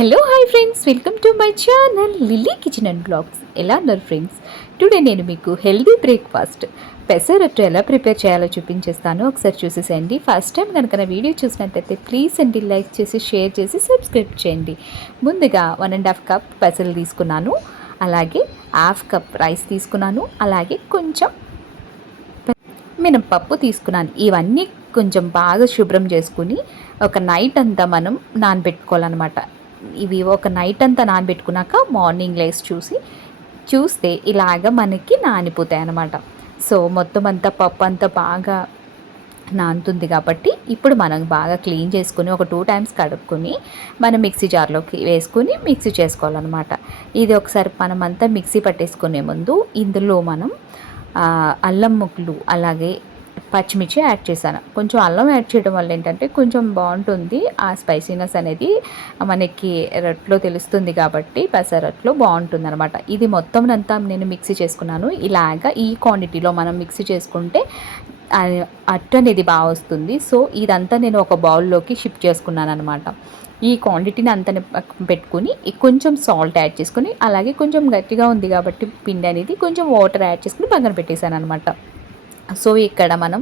Hello hi friends, welcome to my channel Lilly kitchen and blogs. ఎలా ఉన్నారు friends? Today నేను మీకు healthy breakfast pesarattu ఎలా ప్రిపేర్ చేయాలో చూపించేస్తాను. ఒకసారి చూసేసేయండి. ఫస్ట్ టైం కనుక నా వీడియో చూసినట్టయితే ప్లీజ్ అండి లైక్ చేసి షేర్ చేసి సబ్స్క్రైబ్ చేయండి. ముందుగా 1.5 కప్ పెసలు తీసుకున్నాను, అలాగే హాఫ్ కప్ రైస్ తీసుకున్నాను, అలాగే కొంచెం మినపప్పు తీసుకున్నాను. ఇవన్నీ కొంచెం బాగా శుభ్రం చేసుకుని ఒక నైట్ అంతా మనం నానబెట్టుకోవాలన్నమాట. ఇవి ఒక నైట్ అంతా నానబెట్టుకున్నాక మార్నింగ్ లేసి చూస్తే ఇలాగ మనకి నానిపోతాయి అన్నమాట. సో మొత్తం అంతా పప్పు అంతా బాగా నానుతుంది కాబట్టి ఇప్పుడు మనం బాగా క్లీన్ చేసుకుని ఒక 2 టైమ్స్ కడుక్కొని మనం మిక్సీ జార్లోకి వేసుకుని మిక్సీ చేసుకోవాలన్నమాట. ఇది ఒకసారి మనం అంతా మిక్సీ పట్టేసుకునే ముందు ఇందులో మనం అల్లం ముక్కలు అలాగే పచ్చిమిర్చి యాడ్ చేశాను. కొంచెం అల్లం యాడ్ చేయడం వల్ల ఏంటంటే కొంచెం బాగుంటుంది, ఆ స్పైసీనెస్ అనేది మనకి రొట్టెలో తెలుస్తుంది కాబట్టి పెసరట్లో బాగుంటుంది అనమాట. ఇది మొత్తం అంతా నేను మిక్సీ చేసుకున్నాను. ఇలాగా ఈ క్వాంటిటీలో మనం మిక్సీ చేసుకుంటే అట్టు అనేది బాగా వస్తుంది. సో ఇదంతా నేను ఒక బౌల్లోకి షిఫ్ట్ చేసుకున్నాను అనమాట. ఈ క్వాంటిటీని అంతా పెట్టుకుని కొంచెం సాల్ట్ యాడ్ చేసుకుని, అలాగే కొంచెం గట్టిగా ఉంది కాబట్టి పిండి అనేది కొంచెం వాటర్ యాడ్ చేసుకుని పక్కన పెట్టేశాను అనమాట. సో ఇక్కడ మనం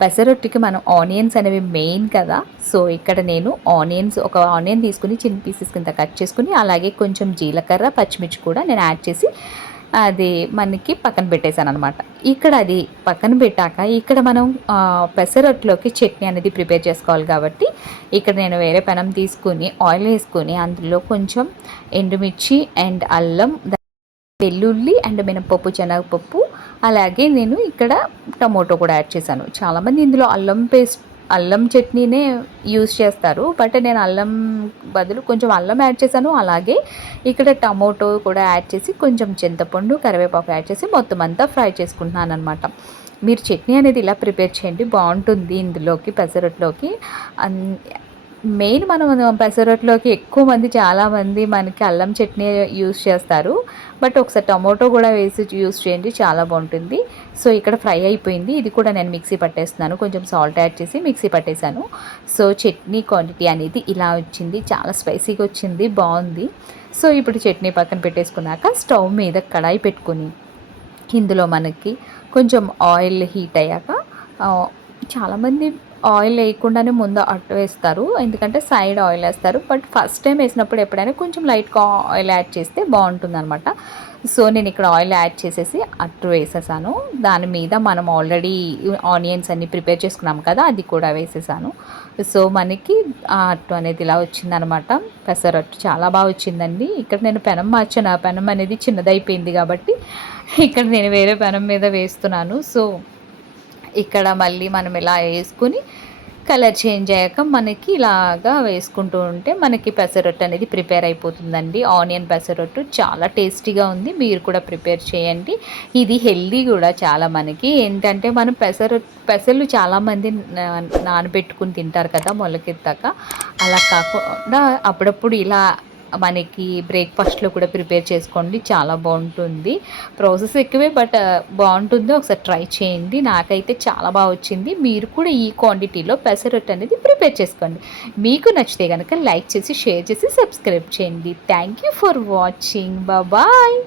పెసరొట్టికి మనం ఆనియన్స్ అనేవి మెయిన్ కదా. సో ఇక్కడ నేను ఒక ఆనియన్ తీసుకుని చిన్న పీసెస్ కింద కట్ చేసుకుని, అలాగే కొంచెం జీలకర్ర పచ్చిమిర్చి కూడా నేను యాడ్ చేసి అది మనకి పక్కన పెట్టేశాను అనమాట. ఇక్కడ అది పక్కన పెట్టాక ఇక్కడ మనం పెసరొట్టులోకి చట్నీ అనేది ప్రిపేర్ చేసుకోవాలి కాబట్టి ఇక్కడ నేను వేరే పెనం తీసుకుని ఆయిల్ వేసుకుని అందులో కొంచెం ఎండుమిర్చి అండ్ అల్లం, వెల్లుల్లి అండ్ మినపప్పు, శనగపప్పు, అలాగే నేను ఇక్కడ టమోటో కూడా యాడ్ చేశాను. చాలామంది ఇందులో అల్లం చట్నీనే యూజ్ చేస్తారు, బట్ నేను అల్లం బదులు కొంచెం అల్లం యాడ్ చేశాను. అలాగే ఇక్కడ టమోటో కూడా యాడ్ చేసి కొంచెం చింతపండు, కరివేపాకు యాడ్ చేసి మొత్తం అంతా ఫ్రై చేసుకుంటున్నాను అనమాట. మీరు చట్నీ అనేది ఇలా ప్రిపేర్ చేయండి, బాగుంటుంది ఇందులోకి పెసరట్లోకి. మెయిన్ మనం పెసరట్లోకి ఎక్కువ మంది చాలామంది మనకి అల్లం చట్నీ యూస్ చేస్తారు, బట్ ఒకసారి టమోటో కూడా వేసి యూస్ చేయండి, చాలా బాగుంటుంది. సో ఇక్కడ ఫ్రై అయిపోయింది. ఇది కూడా నేను మిక్సీ పట్టేస్తున్నాను, కొంచెం సాల్ట్ యాడ్ చేసి మిక్సీ పట్టేశాను. సో చట్నీ క్వాంటిటీ అనేది ఇలా వచ్చింది, చాలా స్పైసీగా వచ్చింది, బాగుంది. సో ఇప్పుడు చట్నీ పక్కన పెట్టేసుకున్నాక స్టవ్ మీద కడాయి పెట్టుకుని ఇందులో మనకి కొంచెం ఆయిల్ హీట్ అయ్యాక, చాలామంది ఆయిల్ వేయకుండానే ముందు అట్టు వేస్తారు, ఎందుకంటే సైడ్ ఆయిల్ వేస్తారు, బట్ ఫస్ట్ టైం వేసినప్పుడు ఎప్పుడైనా కొంచెం లైట్గా ఆయిల్ యాడ్ చేస్తే బాగుంటుంది అనమాట. సో నేను ఇక్కడ ఆయిల్ యాడ్ చేసేసి అట్టు వేసేసాను. దాని మీద మనం ఆల్రెడీ ఆనియన్స్ అన్ని ప్రిపేర్ చేసుకున్నాం కదా, అది కూడా వేసేసాను. సో మనకి ఆ అట్టు అనేది ఇలా వచ్చిందనమాట. పెసరట్టు చాలా బాగా వచ్చిందండి. ఇక్కడ నేను పెనం మార్చాను, ఆ పెనం అనేది చిన్నదైపోయింది కాబట్టి ఇక్కడ నేను వేరే పెనం మీద వేస్తున్నాను. సో ఇక్కడ మళ్ళీ మనం ఇలా వేసుకుని కలర్ చేంజ్ అయ్యాక మనకి ఇలాగా వేసుకుంటూ ఉంటే మనకి పెసరట్టు అనేది ప్రిపేర్ అయిపోతుందండి. ఆనియన్ పెసరట్టు చాలా టేస్టీగా ఉంది, మీరు కూడా ప్రిపేర్ చేయండి. ఇది హెల్దీ కూడా చాలా. మనకి ఏంటంటే మనం పెసలు చాలామంది నానబెట్టుకుని తింటారు కదా మొలకెత్తాక, అలా కాకుండా అప్పుడప్పుడు ఇలా మనకి బ్రేక్ఫాస్ట్లో కూడా ప్రిపేర్ చేసుకోండి, చాలా బాగుంటుంది. ప్రాసెస్ ఎక్కువే బట్ బాగుంటుంది, ఒకసారి ట్రై చేయండి. నాకైతే చాలా బాగా వచ్చింది. మీరు కూడా ఈ క్వాంటిటీలో పెసరట్టు అనేది ప్రిపేర్ చేసుకోండి. మీకు నచ్చితే కనుక లైక్ చేసి షేర్ చేసి సబ్స్క్రైబ్ చేయండి. Thank you for watching. Bye.